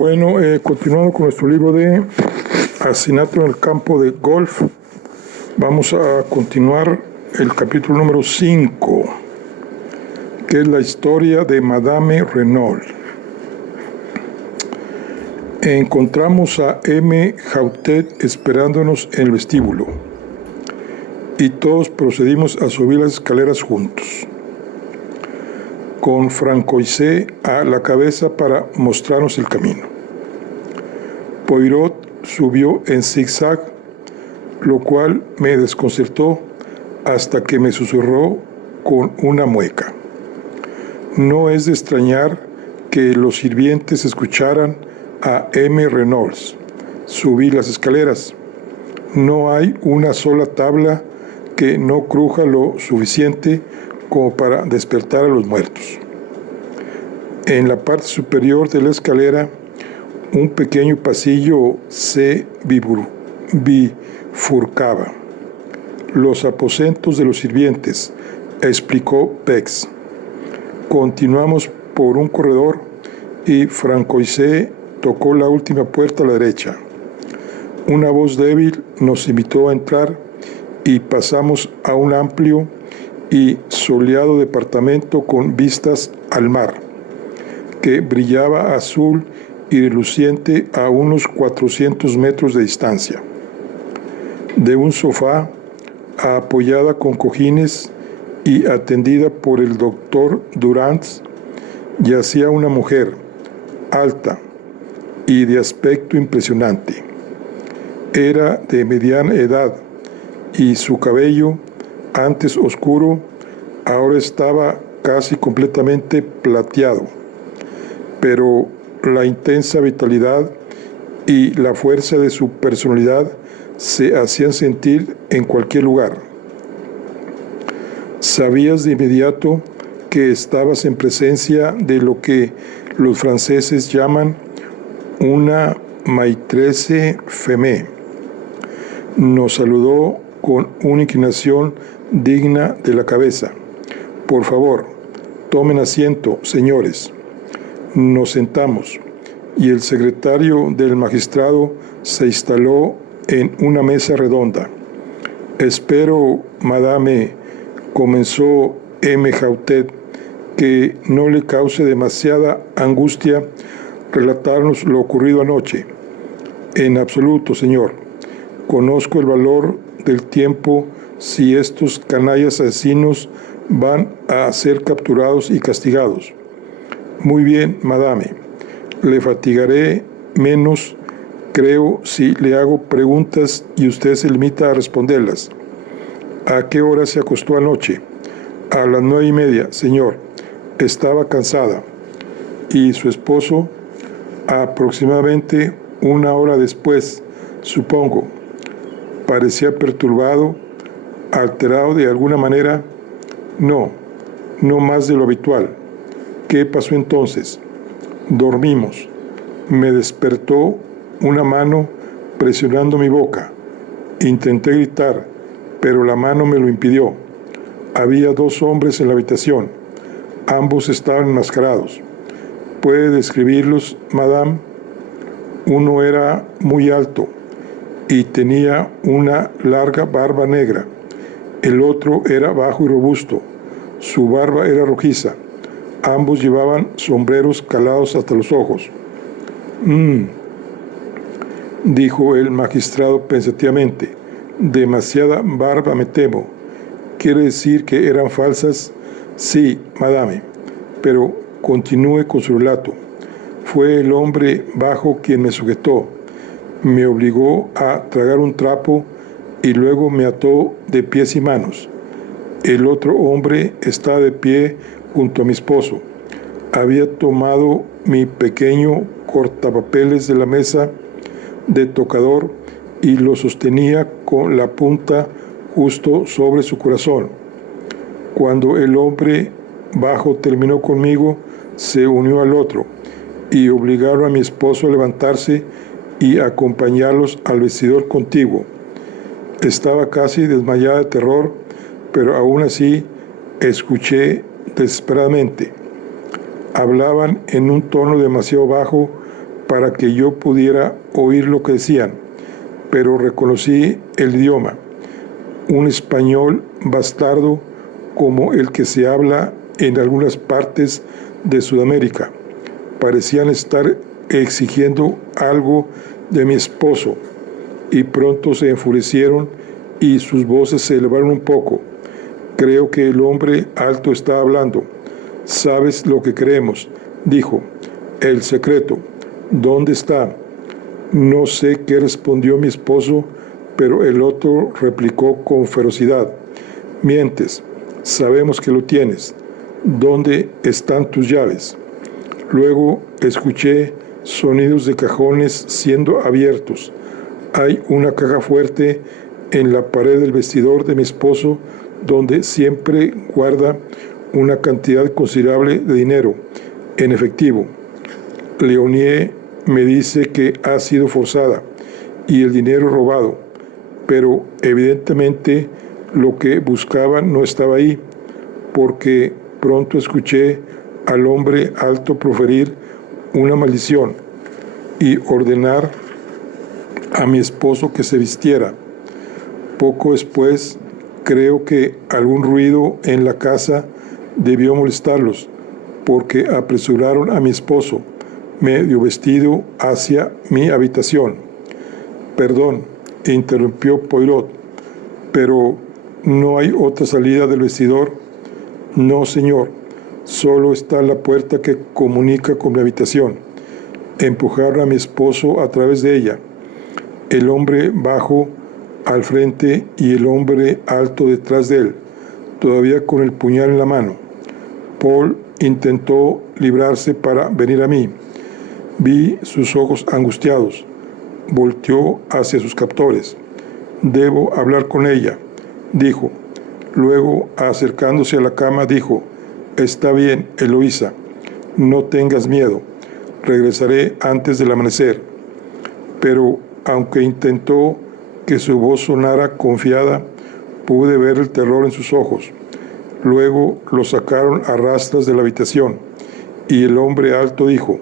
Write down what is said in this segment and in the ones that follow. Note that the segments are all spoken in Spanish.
Bueno, continuando con nuestro libro de Asesinato en el campo de golf, vamos a continuar el capítulo número 5, que es la historia de Madame Renault. Encontramos a M. Hautet esperándonos en el vestíbulo, y todos procedimos a subir las escaleras juntos, con Francoisé a la cabeza para mostrarnos el camino. Poirot subió en zigzag, lo cual me desconcertó hasta que me susurró con una mueca: no es de extrañar que los sirvientes escucharan a M. Reynolds subir las escaleras. No hay una sola tabla que no cruja lo suficiente como para despertar a los muertos. En la parte superior de la escalera, un pequeño pasillo se bifurcaba. Los aposentos de los sirvientes, explicó Pex. Continuamos por un corredor y Francoisé tocó la última puerta a la derecha. Una voz débil nos invitó a entrar y pasamos a un amplio y soleado departamento con vistas al mar, que brillaba azul y reluciente a unos 400 metros de distancia. De un sofá, apoyada con cojines y atendida por el doctor Durand, yacía una mujer, alta y de aspecto impresionante. Era de mediana edad y su cabello, antes oscuro, ahora estaba casi completamente plateado, pero la intensa vitalidad y la fuerza de su personalidad se hacían sentir en cualquier lugar. Sabías de inmediato que estabas en presencia de lo que los franceses llaman una maîtresse femme. Nos saludó con una inclinación digna de la cabeza. Por favor, tomen asiento, señores. Nos sentamos y el secretario del magistrado se instaló en una mesa redonda. Espero, madame, comenzó M. Hautet, que no le cause demasiada angustia relatarnos lo ocurrido anoche. En absoluto, señor. Conozco el valor del tiempo si estos canallas asesinos van a ser capturados y castigados. Muy bien, madame. Le fatigaré menos, creo, si le hago preguntas y usted se limita a responderlas. ¿A qué hora se acostó anoche? A las 9:30, señor. Estaba cansada. ¿Y su esposo? Aproximadamente una hora después, supongo. Parecía perturbado, alterado de alguna manera. No más de lo habitual. ¿Qué pasó entonces? Dormimos. Me despertó una mano presionando mi boca. Intenté gritar, pero la mano me lo impidió. Había 2 hombres en la habitación. Ambos estaban enmascarados. ¿Puede describirlos, madame? Uno era muy alto y tenía una larga barba negra. El otro era bajo y robusto. Su barba era rojiza. Ambos llevaban sombreros calados hasta los ojos. Dijo el magistrado pensativamente. Demasiada barba, me temo. ¿Quiere decir que eran falsas? Sí, madame. Pero continúe con su relato. Fue el hombre bajo quien me sujetó. Me obligó a tragar un trapo y luego me ató de pies y manos. El otro hombre estaba de pie junto a mi esposo. Había tomado mi pequeño cortapapeles de la mesa de tocador y lo sostenía con la punta justo sobre su corazón. Cuando el hombre bajo terminó conmigo, se unió al otro y obligaron a mi esposo a levantarse y acompañarlos al vestidor contiguo. Estaba casi desmayada de terror, pero aún así escuché desesperadamente. Hablaban en un tono demasiado bajo para que yo pudiera oír lo que decían, pero reconocí el idioma, un español bastardo como el que se habla en algunas partes de Sudamérica. Parecían estar exigiendo algo de mi esposo, y pronto se enfurecieron y sus voces se elevaron un poco. Creo que el hombre alto está hablando. ¿Sabes lo que queremos?, dijo. El secreto. ¿Dónde está? No sé qué respondió mi esposo, pero el otro replicó con ferocidad. Mientes. Sabemos que lo tienes. ¿Dónde están tus llaves? Luego escuché sonidos de cajones siendo abiertos. Hay una caja fuerte en la pared del vestidor de mi esposo, donde siempre guarda una cantidad considerable de dinero en efectivo. Leonie me dice que ha sido forzada y el dinero robado, pero evidentemente lo que buscaban no estaba ahí, porque pronto escuché al hombre alto proferir una maldición y ordenar a mi esposo que se vistiera. Poco después, creo que algún ruido en la casa debió molestarlos, porque apresuraron a mi esposo, medio vestido, hacia mi habitación. Perdón, interrumpió Poirot, pero ¿no hay otra salida del vestidor? No, señor, solo está la puerta que comunica con mi habitación. Empujaron a mi esposo a través de ella. El hombre bajo al frente y el hombre alto detrás de él, todavía con el puñal en la mano. Paul intentó librarse para venir a mí. Vi sus ojos angustiados. Volteó hacia sus captores. Debo hablar con ella, dijo. Luego, acercándose a la cama, dijo: Está bien, Eloísa, no tengas miedo. Regresaré antes del amanecer. Pero, aunque intentó que su voz sonara confiada, pude ver el terror en sus ojos. Luego lo sacaron a rastras de la habitación, y el hombre alto dijo: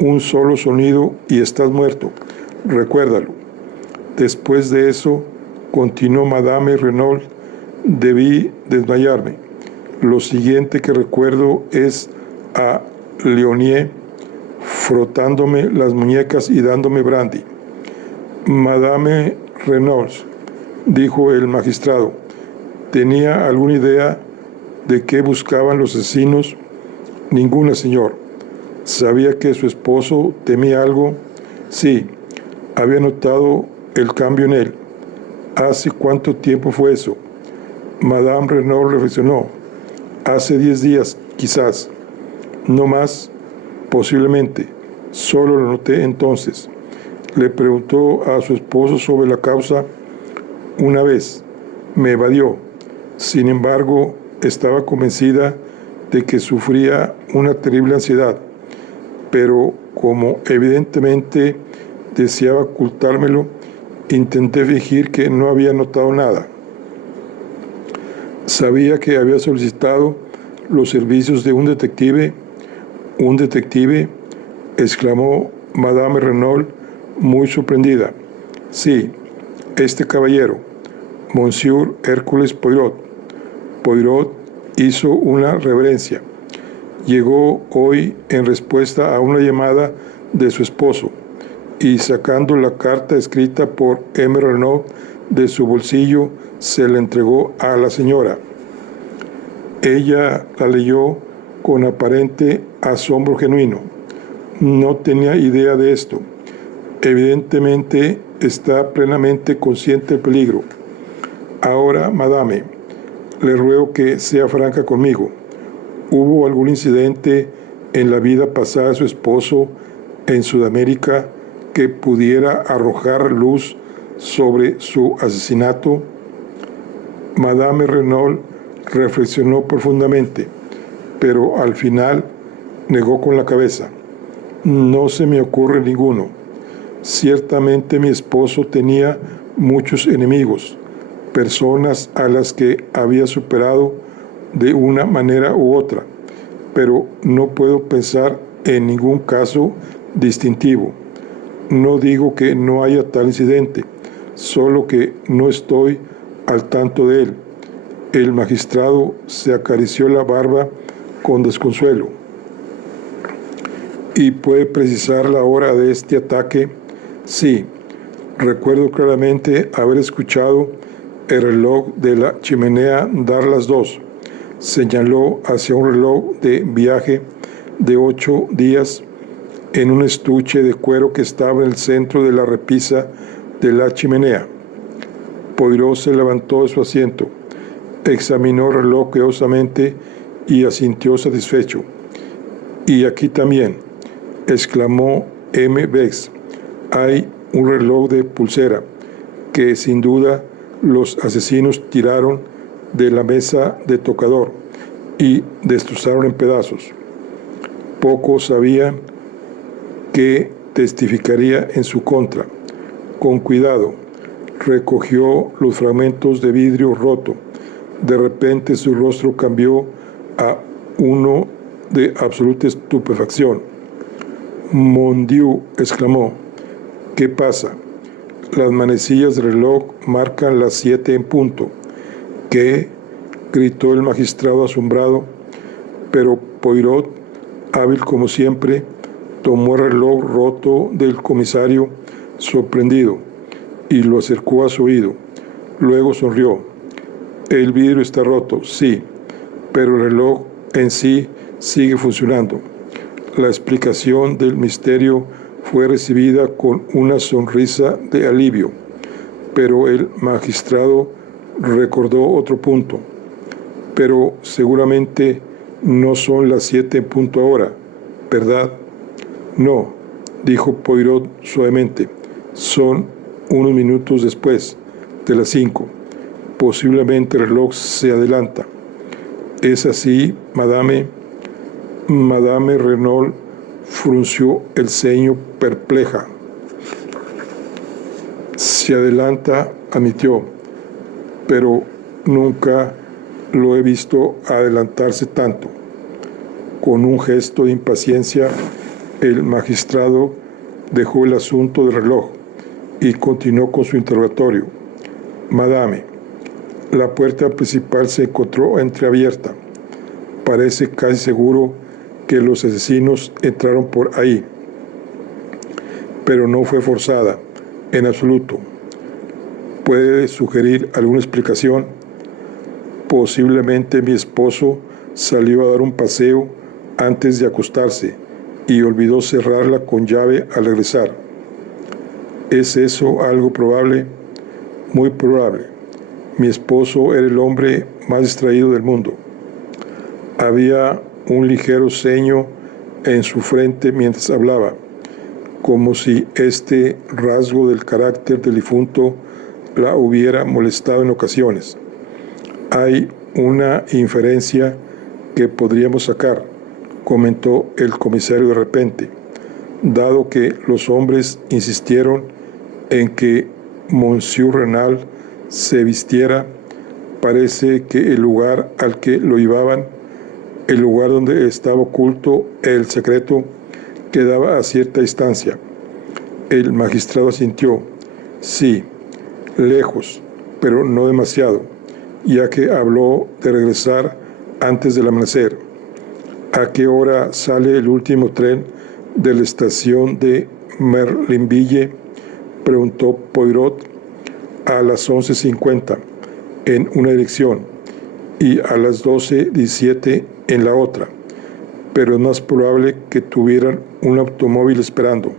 Un solo sonido y estás muerto, recuérdalo. Después de eso, continuó Madame Renault, debí desmayarme. Lo siguiente que recuerdo es a Leonie frotándome las muñecas y dándome brandy. Madame Renault, dijo el magistrado, ¿tenía alguna idea de qué buscaban los asesinos? Ninguna, señor. ¿Sabía que su esposo temía algo? Sí, había notado el cambio en él. ¿Hace cuánto tiempo fue eso? Madame Renault reflexionó. Hace 10 días, quizás. No más, posiblemente. Solo lo noté entonces. Le preguntó a su esposo sobre la causa. Una vez me evadió. Sin embargo, estaba convencida de que sufría una terrible ansiedad, pero como evidentemente deseaba ocultármelo, intenté fingir que no había notado nada. Sabía que había solicitado los servicios de un detective. ¿Un detective?, exclamó Madame Renault, muy sorprendida. Sí, este caballero, Monsieur Hércules Poirot. Poirot hizo una reverencia. Llegó hoy en respuesta a una llamada de su esposo, y sacando la carta escrita por M. Renault de su bolsillo, se la entregó a la señora. Ella la leyó con aparente asombro genuino. No tenía idea de esto. Evidentemente está plenamente consciente del peligro. Ahora, madame, le ruego que sea franca conmigo. ¿Hubo algún incidente en la vida pasada de su esposo en Sudamérica que pudiera arrojar luz sobre su asesinato? Madame Renault reflexionó profundamente, pero al final negó con la cabeza. No se me ocurre ninguno. Ciertamente mi esposo tenía muchos enemigos, personas a las que había superado de una manera u otra, pero no puedo pensar en ningún caso distintivo. No digo que no haya tal incidente, solo que no estoy al tanto de él. El magistrado se acarició la barba con desconsuelo. ¿Y puede precisar la hora de este ataque? Sí, recuerdo claramente haber escuchado el reloj de la chimenea dar las 2. Señaló hacia un reloj de viaje de 8 días en un estuche de cuero que estaba en el centro de la repisa de la chimenea. Poirot se levantó de su asiento, examinó el reloj cuidadosamente y asintió satisfecho. «Y aquí también», exclamó M. Bex, «hay un reloj de pulsera que sin duda los asesinos tiraron de la mesa de tocador y destrozaron en pedazos. Pocos sabían que testificaría en su contra. Con cuidado, recogió los fragmentos de vidrio roto. De repente su rostro cambió a uno de absoluta estupefacción. «Mon Dieu», exclamó, «¿qué pasa? Las manecillas del reloj marcan las 7 en punto». «¿Qué?», gritó el magistrado asombrado, pero Poirot, hábil como siempre, tomó el reloj roto del comisario, sorprendido, y lo acercó a su oído. Luego sonrió. «El vidrio está roto, sí, pero el reloj en sí sigue funcionando». La explicación del misterio fue recibida con una sonrisa de alivio, pero el magistrado recordó otro punto. «Pero seguramente no son las 7 en punto ahora, ¿verdad?». «No», dijo Poirot suavemente, «son unos minutos después de las 5. Posiblemente el reloj se adelanta». «¿Es así, madame?». Madame Renault frunció el ceño perpleja. «Se adelanta», admitió, «pero nunca lo he visto adelantarse tanto». Con un gesto de impaciencia, el magistrado dejó el asunto del reloj y continuó con su interrogatorio. «Madame, la puerta principal se encontró entreabierta. Parece casi seguro que los asesinos entraron por ahí, pero no fue forzada, en absoluto. ¿Puede sugerir alguna explicación?». «Posiblemente mi esposo salió a dar un paseo antes de acostarse y olvidó cerrarla con llave al regresar». «¿Es eso algo probable?». «Muy probable. Mi esposo era el hombre más distraído del mundo». Había un ligero ceño en su frente mientras hablaba, como si este rasgo del carácter del difunto la hubiera molestado en ocasiones. «Hay una inferencia que podríamos sacar», comentó el comisario de repente, «dado que los hombres insistieron en que Monsieur Renal se vistiera. Parece que el lugar al que lo llevaban, el lugar donde estaba oculto el secreto, quedaba a cierta distancia». El magistrado asintió. «Sí, lejos, pero no demasiado, ya que habló de regresar antes del amanecer». «¿A qué hora sale el último tren de la estación de Merlinville?», preguntó Poirot. «A las 11:50 en una dirección y a las 12:17 en la otra, pero es más probable que tuvieran un automóvil esperando».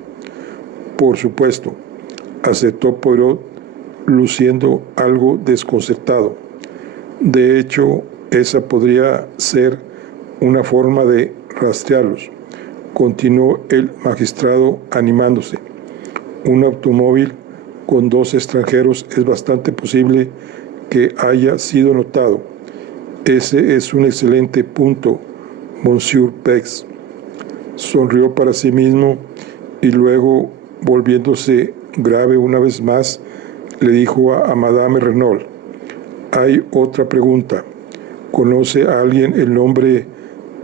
«Por supuesto», aceptó Poirot, luciendo algo desconcertado. «De hecho, esa podría ser una forma de rastrearlos», continuó el magistrado animándose. «Un automóvil con 2 extranjeros es bastante posible que haya sido notado. Ese es un excelente punto, Monsieur Bex». Sonrió para sí mismo y luego, volviéndose grave una vez más, le dijo a Madame Renault: «Hay otra pregunta. ¿Conoce a alguien el nombre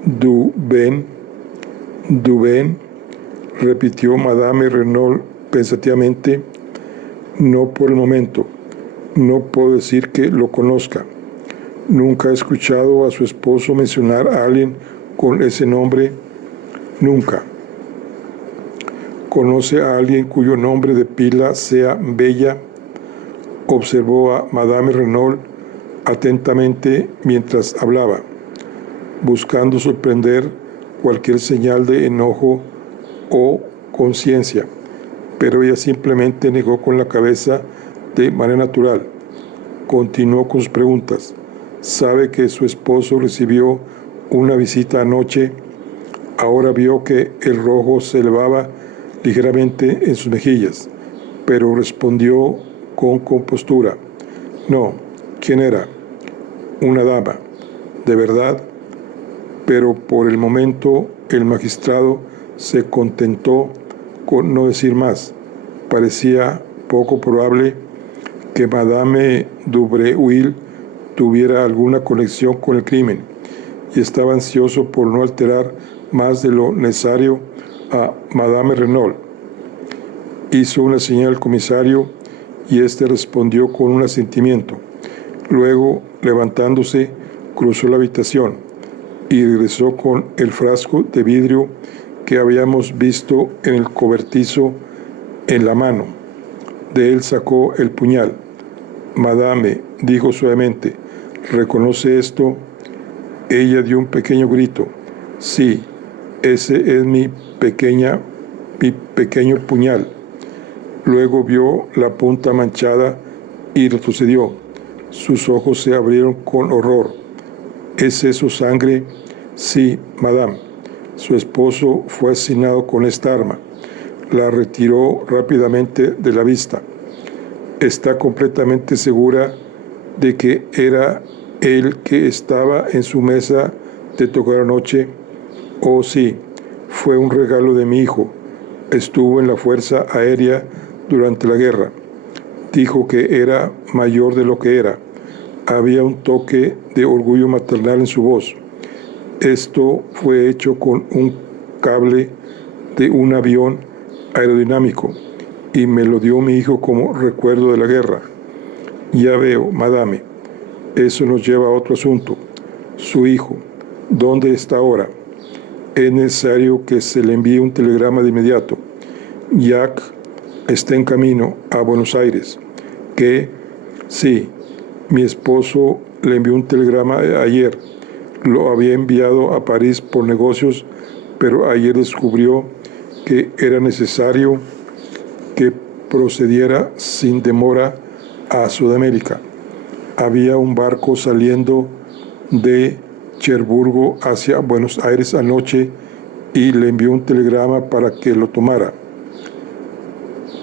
Dubén?». «Dubén», repitió Madame Renault pensativamente. No por el momento. No puedo decir que lo conozca. Nunca he escuchado a su esposo mencionar a alguien con ese nombre. Nunca. ¿Conoce a alguien cuyo nombre de pila sea Bella? Observó a Madame Renault atentamente mientras hablaba, buscando sorprender cualquier señal de enojo o conciencia, pero ella simplemente negó con la cabeza de manera natural. Continuó con sus preguntas. ¿Sabe que su esposo recibió una visita anoche? Ahora vio que el rojo se elevaba ligeramente en sus mejillas, pero respondió con compostura. No. ¿Quién era? Una dama. ¿De verdad? Pero por el momento el magistrado se contentó con no decir más. Parecía poco probable que Madame Dubreuil tuviera alguna conexión con el crimen, y estaba ansioso por no alterar más de lo necesario a Madame Renault. Hizo una señal al comisario y éste respondió con un asentimiento. Luego, levantándose, cruzó la habitación y regresó con el frasco de vidrio que habíamos visto en el cobertizo en la mano. De él sacó el puñal. Madame, dijo suavemente, ¿reconoce esto? Ella dio un pequeño grito. Sí, ese es mi pequeño puñal. Luego vio la punta manchada y retrocedió. Sus ojos se abrieron con horror. ¿Es eso sangre? Sí, madame. Su esposo fue asesinado con esta arma. La retiró rápidamente de la vista. ¿Está completamente segura de que era él que estaba en su mesa de tocar anoche? Oh, sí, fue un regalo de mi hijo. Estuvo en la Fuerza Aérea durante la guerra. Dijo que era mayor de lo que era. Había un toque de orgullo maternal en su voz. Esto fue hecho con un cable de un avión aerodinámico y me lo dio mi hijo como recuerdo de la guerra. Ya veo, madame. Eso nos lleva a otro asunto. Su hijo, ¿dónde está ahora? Es necesario que se le envíe un telegrama de inmediato. Jack está en camino a Buenos Aires. ¿Qué? Sí, mi esposo le envió un telegrama ayer. Lo había enviado a París por negocios, pero ayer descubrió que era necesario que procediera sin demora a Sudamérica. Había un barco saliendo de Cherburgo hacia Buenos Aires anoche y le envió un telegrama para que lo tomara.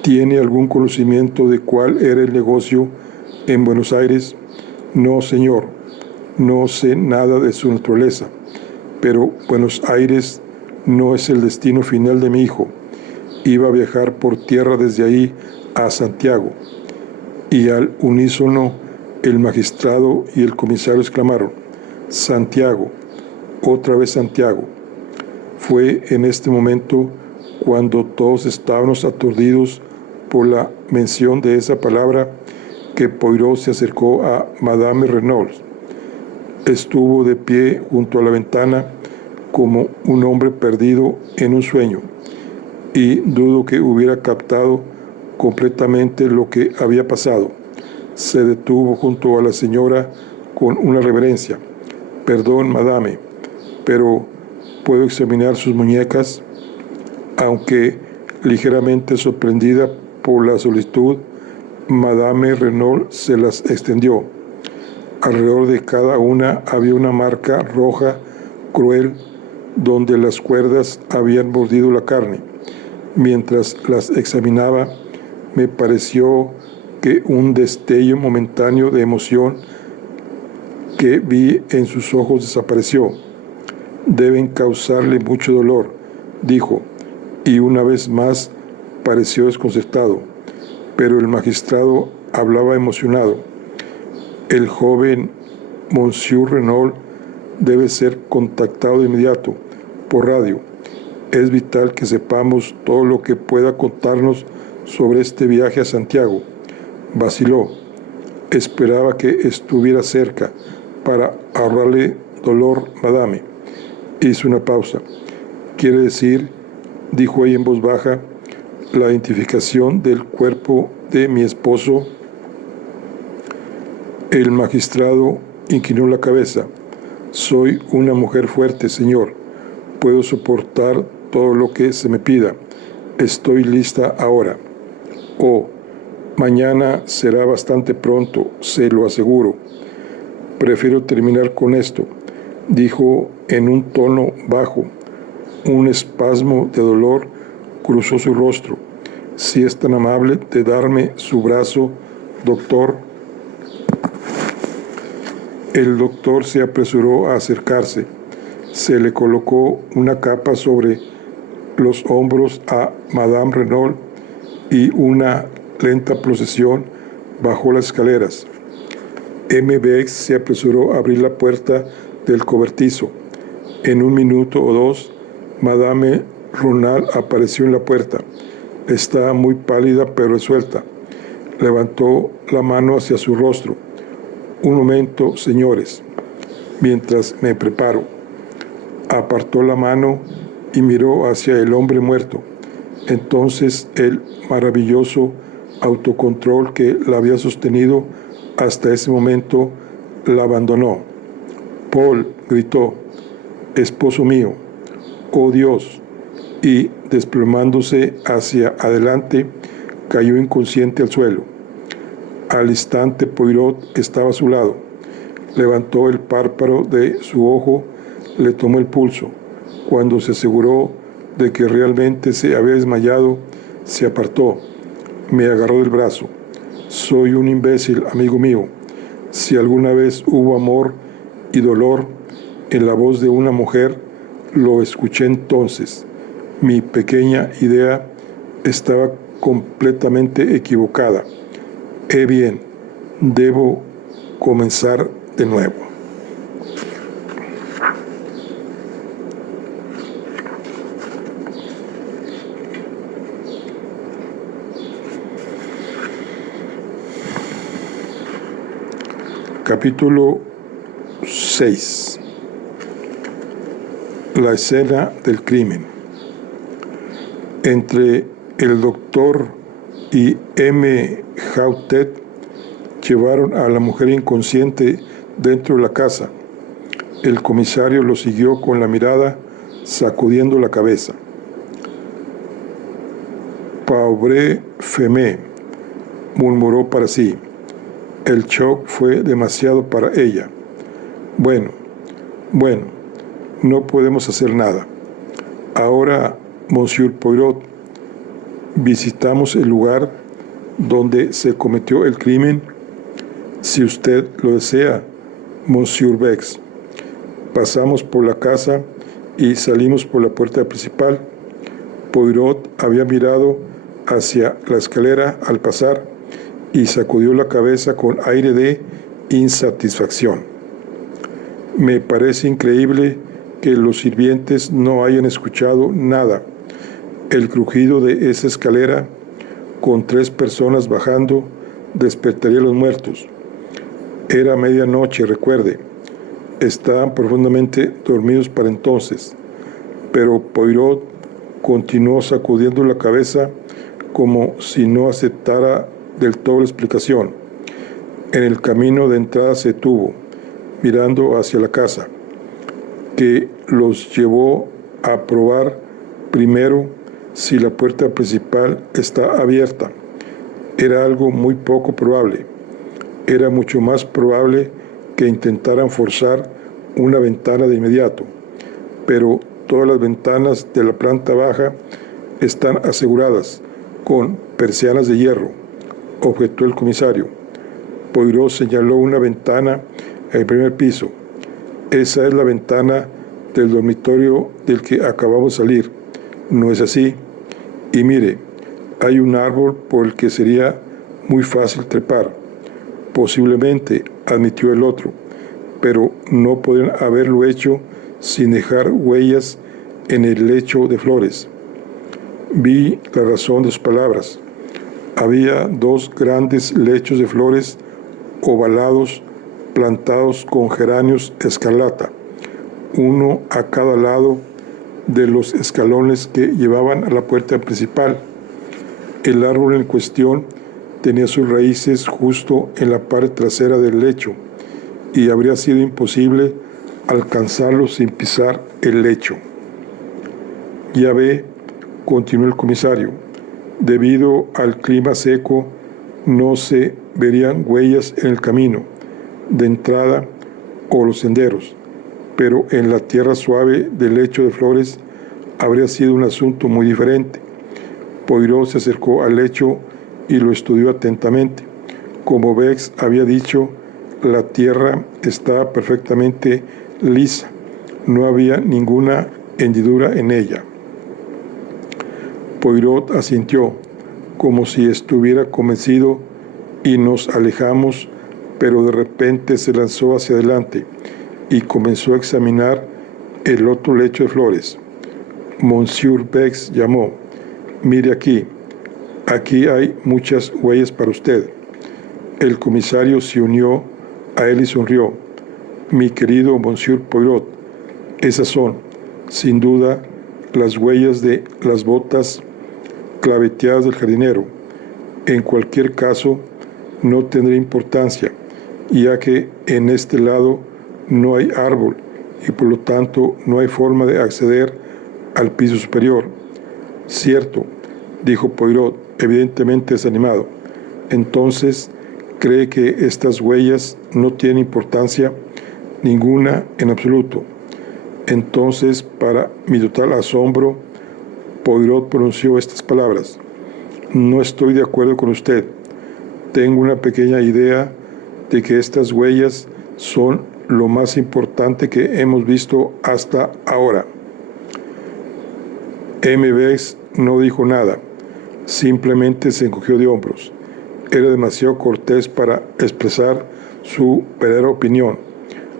¿Tiene algún conocimiento de cuál era el negocio en Buenos Aires? No, señor. No sé nada de su naturaleza, pero Buenos Aires no es el destino final de mi hijo. Iba a viajar por tierra desde ahí a Santiago. Y al unísono el magistrado y el comisario exclamaron: Santiago, otra vez Santiago. Fue en este momento cuando todos estábamos aturdidos por la mención de esa palabra que Poirot se acercó a Madame Renault. Estuvo de pie junto a la ventana como un hombre perdido en un sueño, y dudo que hubiera captado completamente lo que había pasado. Se detuvo junto a la señora con una reverencia. Perdón, madame, pero ¿puedo examinar sus muñecas? Aunque ligeramente sorprendida por la solicitud, Madame Renault se las extendió. Alrededor de cada una había una marca roja cruel donde las cuerdas habían mordido la carne. Mientras las examinaba, me pareció que un destello momentáneo de emoción que vi en sus ojos desapareció. Deben causarle mucho dolor, dijo, y una vez más pareció desconcertado, pero el magistrado hablaba emocionado. El joven Monsieur Renault debe ser contactado de inmediato por radio. Es vital que sepamos todo lo que pueda contarnos sobre este viaje a Santiago. Vaciló. Esperaba que estuviera cerca para ahorrarle dolor, madame. Hizo una pausa. Quiere decir, dijo ella en voz baja, la identificación del cuerpo de mi esposo. El magistrado inclinó la cabeza. Soy una mujer fuerte, señor. Puedo soportar todo lo que se me pida. Estoy lista ahora. Oh, mañana será bastante pronto, se lo aseguro. Prefiero terminar con esto, dijo en un tono bajo. Un espasmo de dolor cruzó su rostro. Si es tan amable de darme su brazo, doctor. El doctor se apresuró a acercarse. Se le colocó una capa sobre los hombros a Madame Renault y una lenta procesión bajó las escaleras. M.Bex se apresuró a abrir la puerta del cobertizo. En un minuto o dos, Madame Renault apareció en la puerta. Estaba muy pálida pero resuelta. Levantó la mano hacia su rostro. Un momento, señores, mientras me preparo. Apartó la mano y miró hacia el hombre muerto. Entonces el maravilloso autocontrol que la había sostenido hasta ese momento la abandonó. Paul, gritó, esposo mío, oh Dios, y desplomándose hacia adelante, cayó inconsciente al suelo. Al instante Poirot estaba a su lado. Levantó el párpado de su ojo, le tomó el pulso. Cuando se aseguró de que realmente se había desmayado, se apartó. Me agarró del brazo. Soy un imbécil, amigo mío. Si alguna vez hubo amor y dolor en la voz de una mujer, lo escuché entonces. Mi pequeña idea estaba completamente equivocada. Bien, debo comenzar de nuevo. Capítulo 6. La escena del crimen. Entre el doctor y M. Hautet llevaron a la mujer inconsciente dentro de la casa. El comisario lo siguió con la mirada, sacudiendo la cabeza. Pauvre femme, murmuró para sí. El shock fue demasiado para ella. Bueno, no podemos hacer nada. Ahora, Monsieur Poirot, visitamos el lugar donde se cometió el crimen. Si usted lo desea, Monsieur Bex. Pasamos por la casa y salimos por la puerta principal. Poirot había mirado hacia la escalera al pasar y sacudió la cabeza con aire de insatisfacción. Me parece increíble que los sirvientes no hayan escuchado nada. El crujido de esa escalera, con 3 personas bajando, despertaría a los muertos. Era medianoche, recuerde. Estaban profundamente dormidos para entonces. Pero Poirot continuó sacudiendo la cabeza como si no aceptara del todo la explicación. En el camino de entrada se detuvo, mirando hacia la casa, que los llevó a probar primero si la puerta principal está abierta. Era algo muy poco probable. Era mucho más probable que intentaran forzar una ventana de inmediato, pero todas las ventanas de la planta baja están aseguradas con persianas de hierro, objetó el comisario. Poirot señaló una ventana en el primer piso. Esa es la ventana del dormitorio del que acabamos de salir. ¿No es así? Y mire, hay un árbol por el que sería muy fácil trepar. Posiblemente, admitió el otro, pero no podrían haberlo hecho sin dejar huellas en el lecho de flores. Vi la razón de sus palabras. Había 2 grandes lechos de flores ovalados plantados con geranios escarlata, uno a cada lado de los escalones que llevaban a la puerta principal. El árbol en cuestión tenía sus raíces justo en la parte trasera del lecho y habría sido imposible alcanzarlo sin pisar el lecho. Ya ve, continuó el comisario, debido al clima seco no se verían huellas en el camino de entrada o los senderos, pero en la tierra suave del lecho de flores habría sido un asunto muy diferente. Poirot se acercó al lecho y lo estudió atentamente. Como Bex había dicho, la tierra estaba perfectamente lisa, no había ninguna hendidura en ella. Poirot asintió, como si estuviera convencido, y nos alejamos, pero de repente se lanzó hacia adelante y comenzó a examinar el otro lecho de flores. Monsieur Bex llamó: «Mire aquí hay muchas huellas para usted». El comisario se unió a él y sonrió. «Mi querido Monsieur Poirot, esas son, sin duda, las huellas de las botas claveteadas del jardinero. En cualquier caso, no tendría importancia, ya que en este lado no hay árbol y por lo tanto no hay forma de acceder al piso superior». «Cierto», dijo Poirot, evidentemente desanimado. «Entonces, ¿cree que estas huellas no tienen importancia?» «Ninguna en absoluto». Entonces, para mi total asombro, Poirot pronunció estas palabras: «No estoy de acuerdo con usted. Tengo una pequeña idea de que estas huellas son lo más importante que hemos visto hasta ahora». M. Bex no dijo nada, simplemente se encogió de hombros. Era demasiado cortés para expresar su verdadera opinión.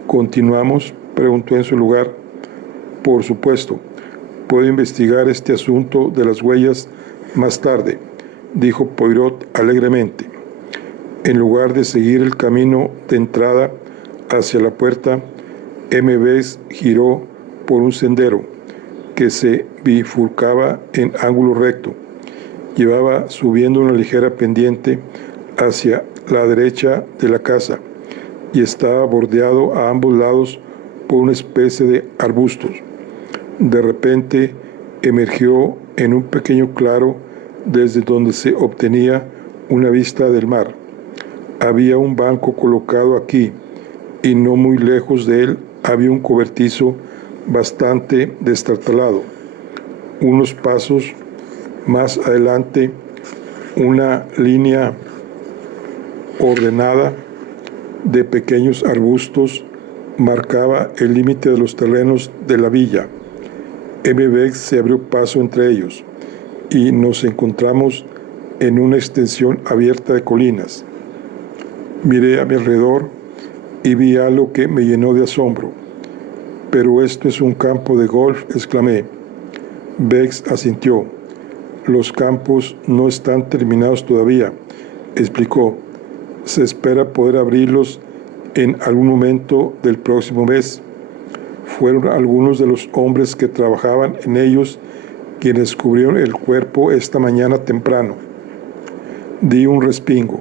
«¿Continuamos?», preguntó en su lugar. «Por supuesto, puedo investigar este asunto de las huellas más tarde», dijo Poirot alegremente. En lugar de seguir el camino de entrada hacia la puerta, M. Bex giró por un sendero que se bifurcaba en ángulo recto. Llevaba subiendo una ligera pendiente hacia la derecha de la casa y estaba bordeado a ambos lados por una especie de arbustos. De repente emergió en un pequeño claro desde donde se obtenía una vista del mar. Había un banco colocado aquí y no muy lejos de él había un cobertizo bastante destartalado. Unos pasos más adelante, una línea ordenada de pequeños arbustos marcaba el límite de los terrenos de la villa. M. Bex se abrió paso entre ellos y nos encontramos en una extensión abierta de colinas. Miré a mi alrededor y vi algo que me llenó de asombro. «Pero esto es un campo de golf», exclamé. Bex asintió. «Los campos no están terminados todavía», explicó. «Se espera poder abrirlos en algún momento del próximo mes». Fueron algunos de los hombres que trabajaban en ellos quienes descubrieron el cuerpo esta mañana temprano. Di un respingo.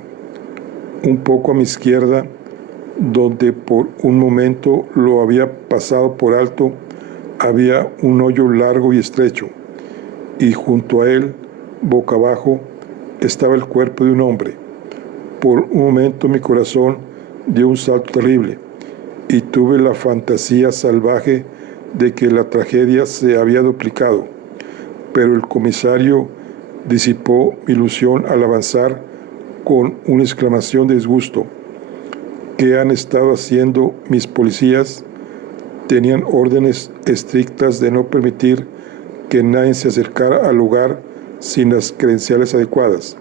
Un poco a mi izquierda, donde por un momento lo había pasado por alto, había un hoyo largo y estrecho, y junto a él, boca abajo, estaba el cuerpo de un hombre. Por un momento mi corazón dio un salto terrible, y tuve la fantasía salvaje de que la tragedia se había duplicado, pero el comisario disipó mi ilusión al avanzar con una exclamación de disgusto. ¿Qué han estado haciendo mis policías? Tenían órdenes estrictas de no permitir que nadie se acercara al lugar sin las credenciales adecuadas.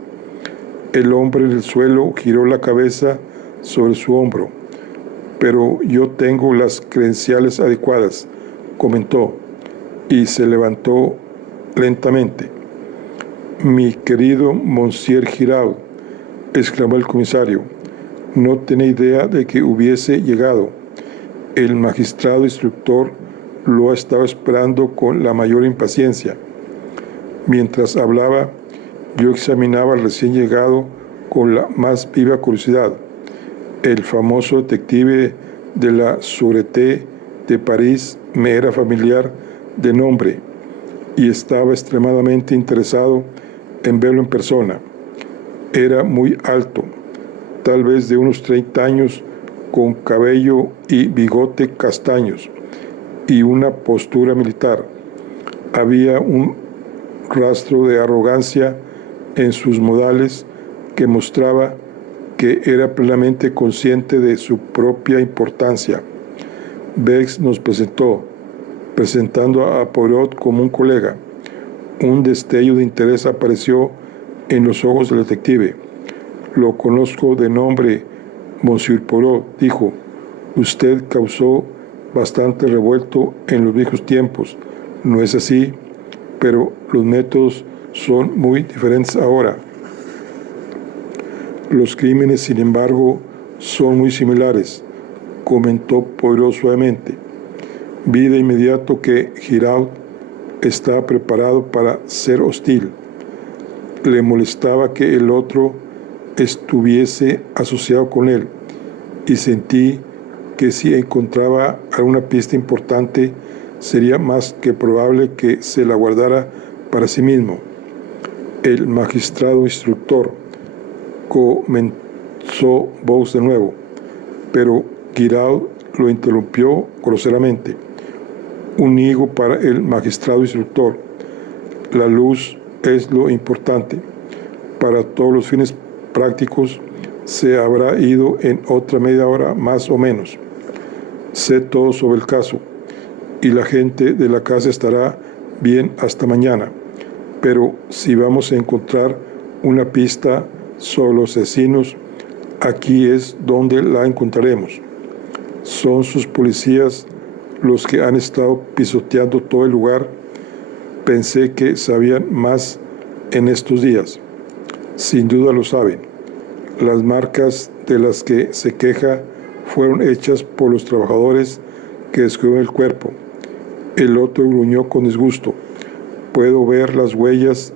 El hombre en el suelo giró la cabeza sobre su hombro. «Pero yo tengo las credenciales adecuadas», comentó. y se levantó lentamente. «Mi querido Monsieur Giraud», exclamó el comisario, «no tenía idea de que hubiese llegado. El magistrado instructor lo estaba esperando con la mayor impaciencia». Mientras hablaba, yo examinaba al recién llegado con la más viva curiosidad. El famoso detective de la Sûreté de París me era familiar de nombre y estaba extremadamente interesado en verlo en persona. Era muy alto, tal vez de unos 30 años, con cabello y bigote castaños y una postura militar. Había un rastro de arrogancia en sus modales que mostraba que era plenamente consciente de su propia importancia. Bex nos presentando a Poirot como un colega. Un destello de interés apareció en los ojos del detective. «Lo conozco de nombre, Monsieur Poirot», dijo. «Usted causó bastante revuelto en los viejos tiempos, ¿no es así? Pero los métodos son muy diferentes ahora». «Los crímenes, sin embargo, son muy similares», comentó Poirot suavemente. Vi de inmediato que Giraud estaba preparado para ser hostil. Le molestaba que el otro estuviese asociado con él, y sentí que si encontraba alguna pista importante, sería más que probable que se la guardara para sí mismo. «El magistrado instructor», comenzó Vaux de nuevo, pero Giraud lo interrumpió groseramente. «Un higo para el magistrado instructor. La luz es lo importante. Para todos los fines prácticos se habrá ido en otra media hora más o menos. Sé todo sobre el caso y la gente de la casa estará bien hasta mañana. Pero si vamos a encontrar una pista sobre los asesinos, aquí es donde la encontraremos. Son sus policías los que han estado pisoteando todo el lugar. Pensé que sabían más en estos días. Sin duda lo saben. Las marcas de las que se queja fueron hechas por los trabajadores que descubrieron el cuerpo». El otro gruñó con disgusto. «Puedo ver las huellas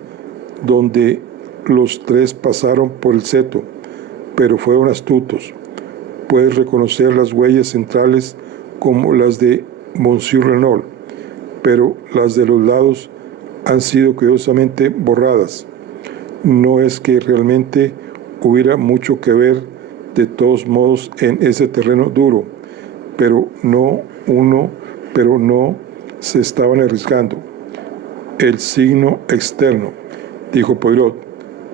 donde los tres pasaron por el seto, pero fueron astutos. Puedes reconocer las huellas centrales como las de Monsieur Renault, pero las de los lados han sido cuidadosamente borradas. No es que realmente hubiera mucho que ver de todos modos en ese terreno duro, pero no se estaban arriesgando. El signo externo», dijo Poirot.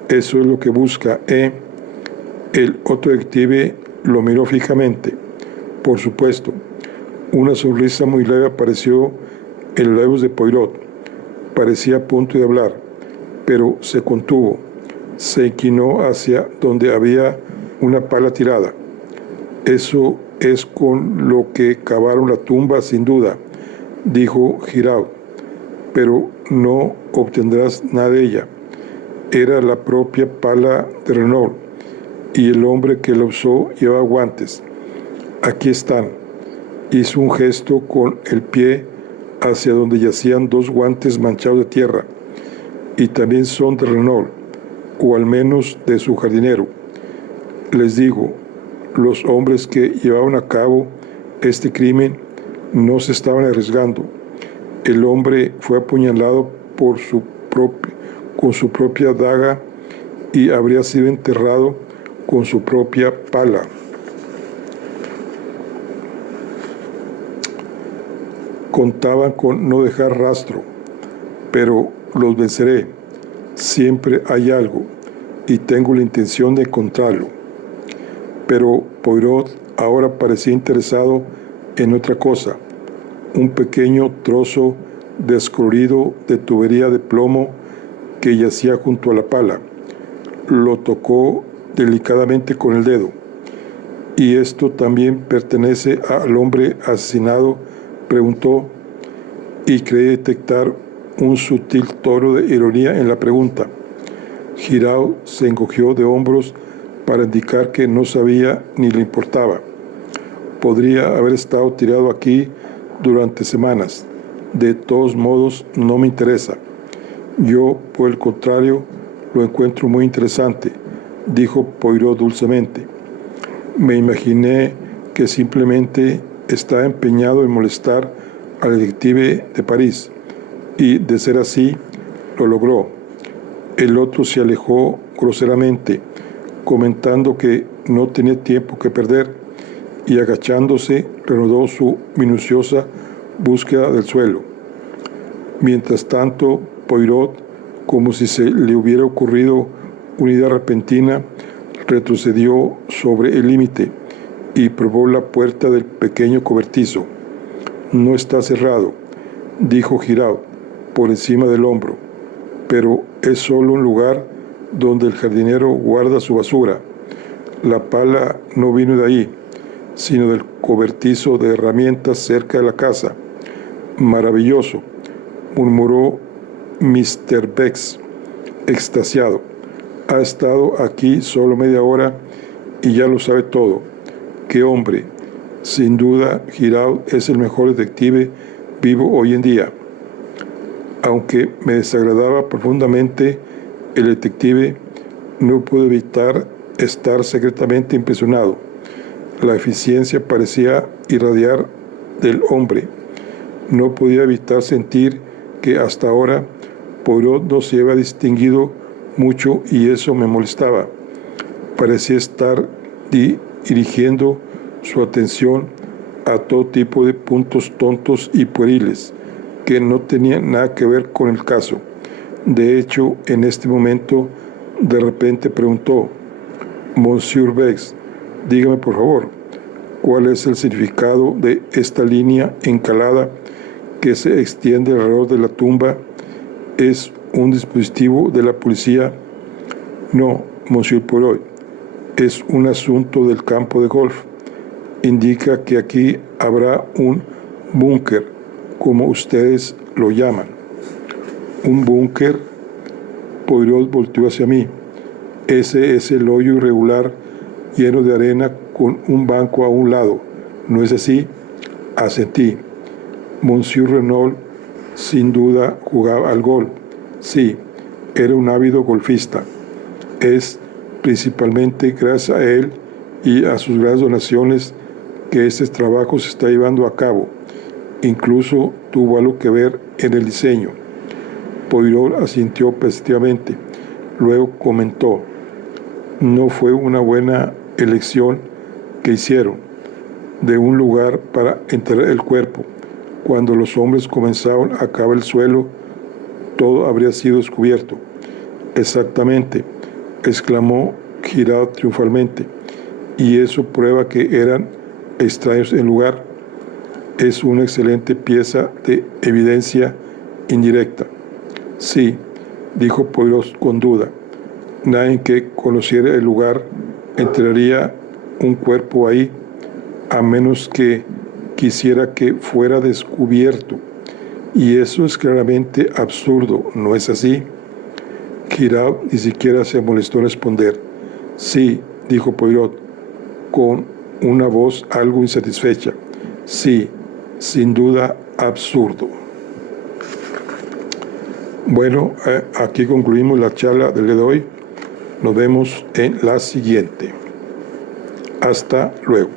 «Eso es lo que busca, ¿eh?» El otro detective lo miró fijamente. «Por supuesto». Una sonrisa muy leve apareció en los labios de Poirot. Parecía a punto de hablar, pero se contuvo. Se inclinó hacia donde había una pala tirada. «Eso es con lo que cavaron la tumba, sin duda», dijo Giraud. «Pero no obtendrás nada de ella. Era la propia pala de Renault, y el hombre que la usó llevaba guantes. Aquí están». Hizo un gesto con el pie hacia donde yacían dos guantes manchados de tierra. «Y también son de Renault, o al menos de su jardinero. Les digo, los hombres que llevaban a cabo este crimen no se estaban arriesgando. El hombre fue apuñalado con su propia daga y habría sido enterrado con su propia pala. Contaban con no dejar rastro, pero los venceré. Siempre hay algo, y tengo la intención de encontrarlo». Pero Poirot ahora parecía interesado en otra cosa. Un pequeño trozo descolorido de tubería de plomo que yacía junto a la pala. Lo tocó delicadamente con el dedo. «¿Y esto también pertenece al hombre asesinado?», preguntó. y creí detectar un sutil tono de ironía en la pregunta. Giraud se encogió de hombros para indicar que no sabía ni le importaba. Podría haber estado tirado aquí durante semanas. De todos modos, no me interesa. Yo, por el contrario, lo encuentro muy interesante, dijo Poirot dulcemente. Me imaginé que simplemente está empeñado en molestar al detective de París, y de ser así, lo logró. El otro se alejó groseramente, comentando que no tenía tiempo que perder, y agachándose reanudó su minuciosa búsqueda del suelo. Mientras tanto, Poirot, como si se le hubiera ocurrido una idea repentina, retrocedió sobre el límite y probó la puerta del pequeño cobertizo. No está cerrado, dijo Giraud por encima del hombro, pero es solo un lugar donde el jardinero guarda su basura. La pala no vino de ahí, sino del cobertizo de herramientas cerca de la casa. Maravilloso, murmuró Mr. Bex, extasiado. Ha estado aquí solo media hora y ya lo sabe todo. ¡Qué hombre! Sin duda, Giraud es el mejor detective vivo hoy en día. Aunque me desagradaba profundamente el detective, no pude evitar estar secretamente impresionado. La eficiencia parecía irradiar del hombre. No podía evitar sentir que hasta ahora Poirot no se había distinguido mucho y eso me molestaba. Parecía estar dirigiendo su atención a todo tipo de puntos tontos y pueriles que no tenían nada que ver con el caso. De hecho, en este momento, de repente preguntó: Monsieur Bex, dígame por favor, ¿cuál es el significado de esta línea encalada que se extiende alrededor de la tumba? ¿Es un dispositivo de la policía? No, Monsieur Poirot, es un asunto del campo de golf. Indica que aquí habrá un búnker, como ustedes lo llaman. ¿Un búnker? Poirot volteó hacia mí. Ese es el hoyo irregular lleno de arena con un banco a un lado, ¿no es así? Asentí. Monsieur Renaud sin duda jugaba al golf. Sí, era un ávido golfista. Es principalmente gracias a él y a sus grandes donaciones que este trabajo se está llevando a cabo. Incluso tuvo algo que ver en el diseño. Poirot asintió positivamente. Luego comentó: no fue una buena elección que hicieron de un lugar para enterrar el cuerpo. Cuando los hombres comenzaron a cavar el suelo, todo habría sido descubierto. Exactamente, exclamó Giraud triunfalmente. Y eso prueba que eran extraños en el lugar. Es una excelente pieza de evidencia indirecta. Sí, dijo Poirot con duda. Nadie que conociera el lugar enterraría un cuerpo ahí, a menos que quisiera que fuera descubierto. Y eso es claramente absurdo, ¿no es así? Giraud ni siquiera se molestó en responder. Sí, dijo Poirot, con una voz algo insatisfecha. Sí, sin duda absurdo. Bueno, aquí concluimos la charla del día de hoy. Nos vemos en la siguiente. Hasta luego.